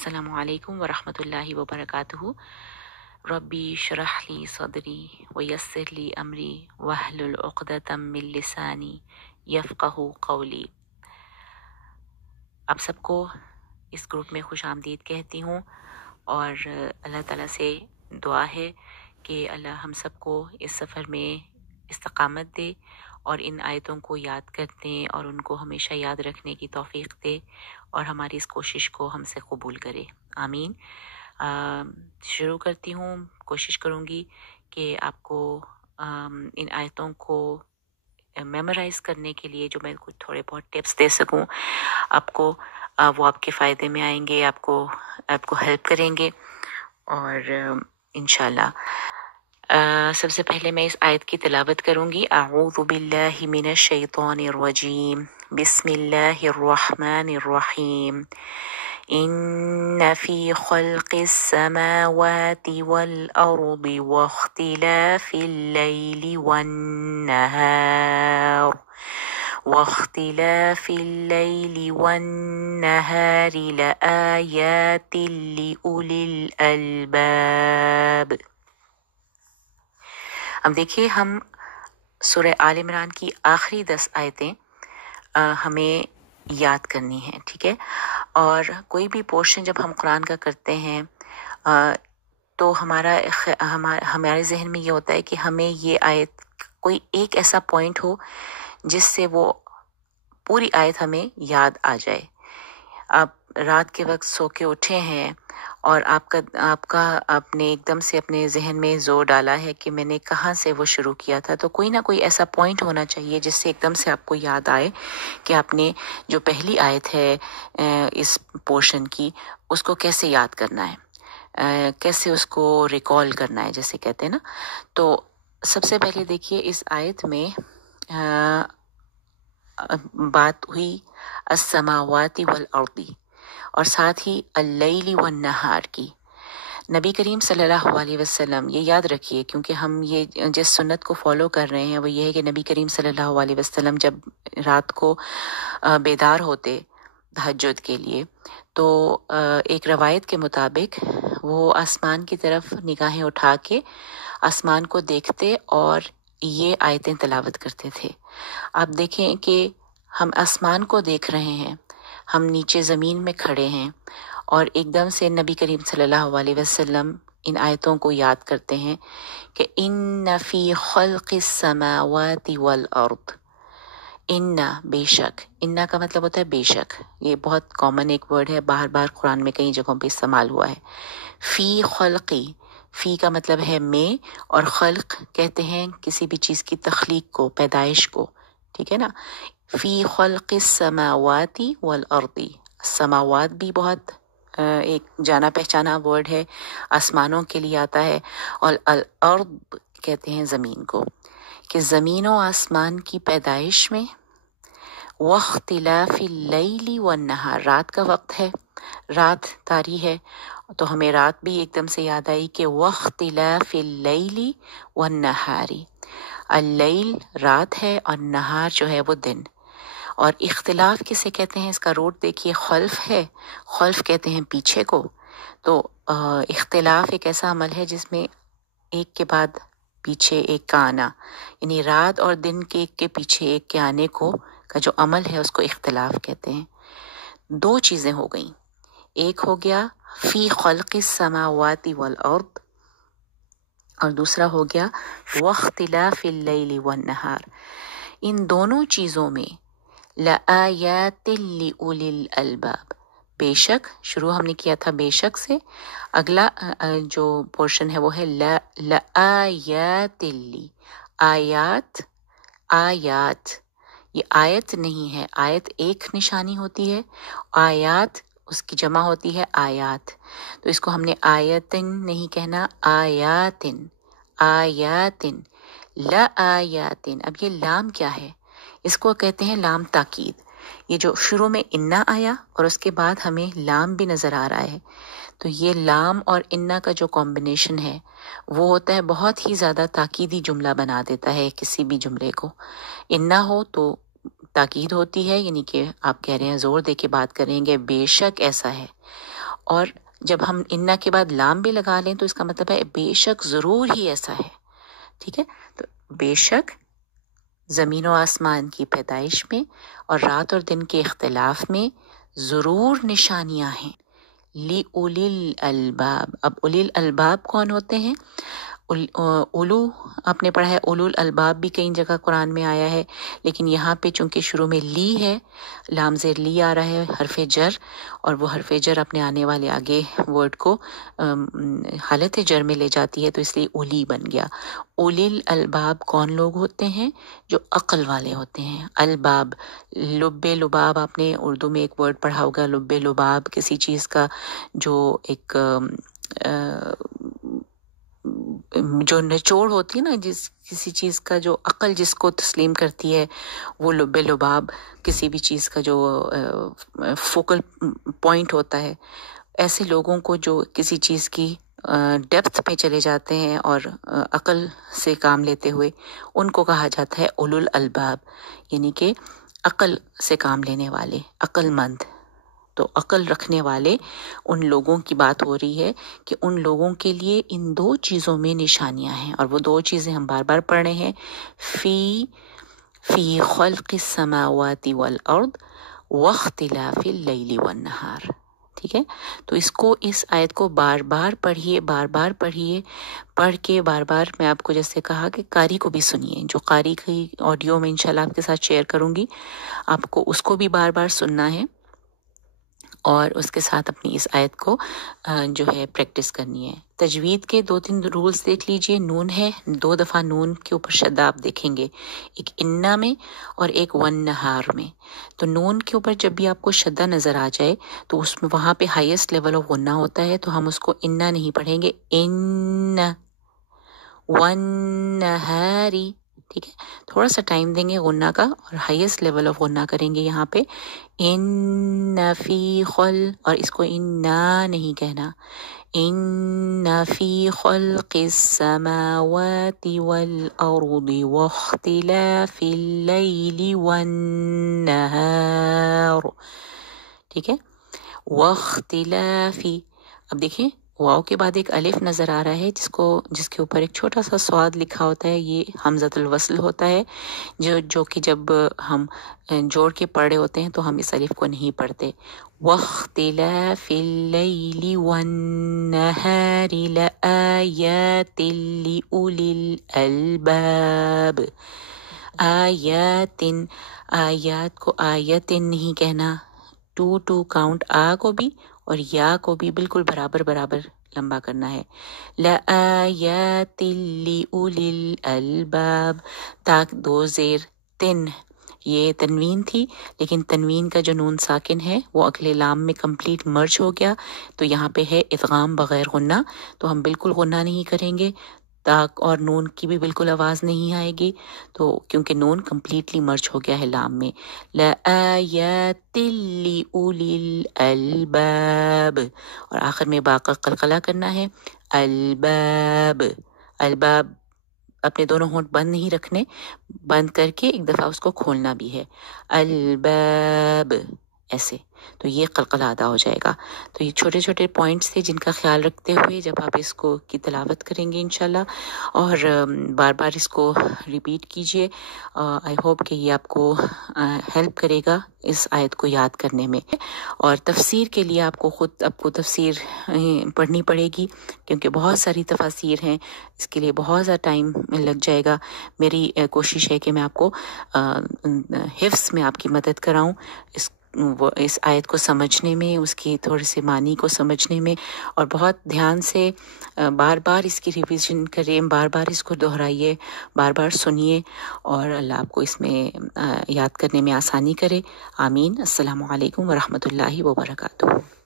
अस्सलामु अलैकुम वरहमतुल्लाहि वबरकातुहू। रब्बी शरह ली सदरी वयस्सिर ली अमरी वहलुल उक़दतम मिन लिसानी यफ़क़हू क़ौली। आप सबको इस ग्रुप में खुश आमदीद कहती हूँ और अल्लाह ताला से दुआ है कि अल्लाह हम सबको इस सफ़र में इस्तक़ामत दे और इन आयतों को याद करने और उनको हमेशा याद रखने की तौफ़ीक़ दे और हमारी इस कोशिश को हमसे कबूल करे, आमीन। शुरू करती हूँ। कोशिश करूँगी कि आपको इन आयतों को मेमोराइज़ करने के लिए जो मैं कुछ थोड़े बहुत टिप्स दे सकूँ आपको, वो आपके फ़ायदे में आएंगे, आपको हेल्प करेंगे और इंशाल्लाह। सबसे पहले मैं इस आयत की तिलावत करूँगी। अऊज़ु बिल्लाहि मिनश शैतानिर रजीम, बिस्मिल्लाहिर रहमानिर रहीम। इन्न फ़ी ख़ल्क़िस समावाति वल अर्दि वख्तिलाफ़िल लैलि वन्नहारि लआयातिन लिउलिल अलबाब। अब देखिए, हम सूरह आल इमरान की आखिरी 10 आयतें हमें याद करनी है, ठीक है। और कोई भी पोर्शन जब हम कुरान का करते हैं तो हमारे जहन में ये होता है कि हमें ये आयत, कोई एक ऐसा पॉइंट हो जिससे वो पूरी आयत हमें याद आ जाए। आप रात के वक्त सो के उठे हैं और आपने एकदम से अपने जहन में जोर डाला है कि मैंने कहाँ से वो शुरू किया था, तो कोई ना कोई ऐसा पॉइंट होना चाहिए जिससे एकदम से आपको याद आए कि आपने जो पहली आयत है इस पोर्शन की, उसको कैसे याद करना है, कैसे उसको रिकॉल करना है, जैसे कहते हैं ना। तो सबसे पहले देखिए, इस आयत में बात हुई अस्समावाति वल अर्दी और साथ ही अल-लैली वन नहार की। नबी करीम सल्लल्लाहु अलैहि वसल्लम, ये याद रखिए, क्योंकि हम ये जिस सुन्नत को फॉलो कर रहे हैं वो ये है कि नबी करीम सल्लल्लाहु अलैहि वसल्लम जब रात को बेदार होते तहज्जुद के लिए, तो एक रवायत के मुताबिक वो आसमान की तरफ निगाहें उठा के आसमान को देखते और ये आयतें तिलावत करते थे। आप देखें कि हम आसमान को देख रहे हैं, हम नीचे ज़मीन में खड़े हैं और एकदम से नबी करीम सल्लल्लाहु अलैहि वसल्लम इन आयतों को याद करते हैं कि इन्न फ़ी ख़ल्क़िस समावाति वल अर्द। इन्ना, बेशक। इन्ना का मतलब होता है बेशक। ये बहुत कॉमन एक वर्ड है, बार बार कुरान में कई जगहों पे इस्तेमाल हुआ है। फ़ी ख़ल्क़ी, फ़ी का मतलब है में, और खल्क कहते हैं किसी भी चीज़ की तख्लीक को, पैदाइश को, ठीक है ना। फ़ी ख़ल्क़िस समावाति वल अर्दी। समावात भी बहुत एक जाना पहचाना वर्ड है, आसमानों के लिए आता है, और अल अर्द कहते हैं ज़मीन को, कि ज़मीन और आसमान की पैदाइश में। वख्तिलाफ़िल लैली वन नहार, रात का वक्त है, रात तारी है, तो हमें रात भी एकदम से याद आई कि वख्तिलाफ़िल लैली वन नहारी। अल-लैल रात है और नहार जो है वो दिन। और इख्तिलाफ किसे कहते हैं, इसका रूट देखिए, खल्फ है। खल्फ कहते हैं पीछे को। तो इख्तिलाफ एक ऐसा अमल है जिसमें एक के बाद पीछे एक का आना, यानी रात और दिन के एक के पीछे एक के आने को का जो अमल है उसको इख्तिलाफ कहते हैं। दो चीज़ें हो गई, एक हो गया फ़ी ख़ल्क़िस समावाति वल अर्द और दूसरा हो गया वख्तिलाफ़िल लैली वन नहार। इन दोनों चीज़ों में लआयातिन लिउलिल अलबाब, बेशक, शुरू हमने किया था बेशक से, अगला जो पोर्शन है वो है लआयातिन ली। आयात, आयात, ये आयत नहीं है, आयत एक निशानी होती है, आयात उसकी जमा होती है आयात, तो इसको हमने आयतिन नहीं कहना, आयातिन, आयातिन, ला आयातिन। अब ये लाम क्या है, इसको कहते हैं लाम ताकीद। ये जो शुरू में इन्ना आया और उसके बाद हमें लाम भी नज़र आ रहा है, तो ये लाम और इन्ना का जो कॉम्बिनेशन है वो होता है, बहुत ही ज़्यादा ताकीदी जुमला बना देता है किसी भी जुमले को। इन्ना हो तो ताकीद होती है, यानी कि आप कह रहे हैं, ज़ोर दे के बात करेंगे, बेशक ऐसा है। اور جب ہم انا کے بعد لام بھی لگا لیں تو اس کا مطلب ہے بے شک ضرور ہی ایسا ہے. ٹھیک ہے، تو بے شک زمین و آسمان کی پیدائش میں اور رات اور دن کے اختلاف میں ضرور نشانیاں ہیں. لی اولی الالباب. اب اولی الالباب کون ہوتے ہیں؟ اولو آپ نے پڑھا ہے، اولو الالباب بھی کئی جگہ قرآن میں آیا ہے، لیکن یہاں پہ چونکہ شروع میں لی ہے، لام زیر لی آ رہا ہے، حرف جر، اور وہ حرف جر اپنے آنے والے آگے ورڈ کو حالت جر میں لے جاتی ہے، تو اس لیے اولی بن گیا. اولی الالباب کون لوگ ہوتے ہیں؟ جو عقل والے ہوتے ہیں. الباب، لب لباب، آپ نے اردو میں ایک ورڈ پڑھا ہوگا لب لباب، کسی چیز کا جو ایک جو نچوڑ ہوتی ہے نا، کسی چیز کا جو عقل جس کو تسلیم کرتی ہے، وہ لب لباب کسی بھی چیز کا جو فوکل پوائنٹ ہوتا ہے. ایسے لوگوں کو جو کسی چیز کی ڈیپتھ میں چلے جاتے ہیں اور عقل سے کام لیتے ہوئے، ان کو کہا جاتا ہے اولو الالباب، یعنی کہ عقل سے کام لینے والے، عقل مند. تو عقل رکھنے والے ان لوگوں کی بات ہو رہی ہے کہ ان لوگوں کے لیے ان دو چیزوں میں نشانیاں ہیں، اور وہ دو چیزیں ہم بار بار پڑھ رہے ہیں. فی خلق السماوات والارض واختلاف اللیل والنہار. ٹھیک ہے، تو اس آیت کو بار بار پڑھیے، بار بار پڑھیے، پڑھ کے بار بار میں آپ کو جیسے کہا کہ قاری کو بھی سنیے. جو قاری کی آڈیو میں انشاءاللہ آپ کے ساتھ شیئر کروں گی، آپ کو اس کو بھی بار بار سننا ہے اور اس کے ساتھ اپنی اس آیت کو جو ہے پریکٹس کرنی ہے. تجوید کے 2-3 رولز دیکھ لیجئے. نون ہے، 2 دفعہ نون کے اوپر شدہ آپ دیکھیں گے، ایک انا میں اور ایک والنہار میں. تو نون کے اوپر جب بھی آپ کو شدہ نظر آ جائے تو اس میں وہاں پہ ہائیسٹ لیول آف غنہ ہوتا ہے، تو ہم اس کو انا نہیں پڑھیں گے، ان والنہاری. ٹھیک ہے، تھوڑا سا ٹائم دیں گے غنہ کا اور ہائیسٹ لیول آف غنہ کریں گے یہاں پہ. ان فی اور اس کو انا نہیں کہنا. ان فی خلق السماوات والارض واختلاف اللیل والنہار. ٹھیک ہے، واختلافی. اب دیکھیں واو کے بعد ایک الف نظر آ رہا ہے جس کے اوپر ایک چھوٹا سا صاد لکھا ہوتا ہے، یہ حمزۃ الوصل ہوتا ہے، جو کہ جب ہم جوڑ کے پڑھ رہے ہوتے ہیں تو ہم اس الف کو نہیں پڑھتے. واختلاف اللیل والنہار لآیات لأولی الالباب. آیات کو آیتن نہیں کہنا، 2 کاؤنٹ آ کو بھی اور یا کو بھی بالکل برابر لمبا کرنا ہے. لآیات لأولی الالباب. تاک 2 زیر تن، یہ تنوین تھی، لیکن تنوین کا جو نون ساکن ہے وہ اگلے لام میں کمپلیٹ مرج ہو گیا، تو یہاں پہ ہے ادغام بغیر غنہ، تو ہم بالکل غنہ نہیں کریں گے. تاک اور نون کی بھی بالکل آواز نہیں آئے گی، تو کیونکہ نون کمپلیٹلی مرج ہو گیا ہے لام میں. لآیات لأولی الالباب، اور آخر میں با کا قلقلہ کرنا ہے. الباب، الباب اپنے دونوں ہونٹ بند نہیں رکھنے، بند کر کے ایک دفعہ اس کو کھولنا بھی ہے. الباب ایسے، تو یہ قلقلہ ادا ہو جائے گا. تو یہ چھوٹے چھوٹے پوائنٹس تھے جن کا خیال رکھتے ہوئے جب آپ اس کو کی تلاوت کریں گے انشاءاللہ، اور بار بار اس کو ریپیٹ کیجئے. آئی ہوپ کہ یہ آپ کو ہیلپ کرے گا اس آیت کو یاد کرنے میں. اور تفسیر کے لیے آپ کو تفسیر پڑھنی پڑے گی، کیونکہ بہت ساری تفاسیر ہیں، اس کے لیے بہت زیادہ ٹائم لگ جائے گا. میری کوشش ہے کہ میں آپ کو حفظ میں آپ کی مدد کراؤں، اس آیت کو سمجھنے میں، اس کی تھوڑے سے معنی کو سمجھنے میں، اور بہت دھیان سے بار بار اس کی ریویژن کریں، بار بار اس کو دہرائیے، بار بار سنیے، اور اللہ آپ کو اس میں یاد کرنے میں آسانی کرے. آمین. السلام علیکم ورحمۃ اللہ وبرکاتہ.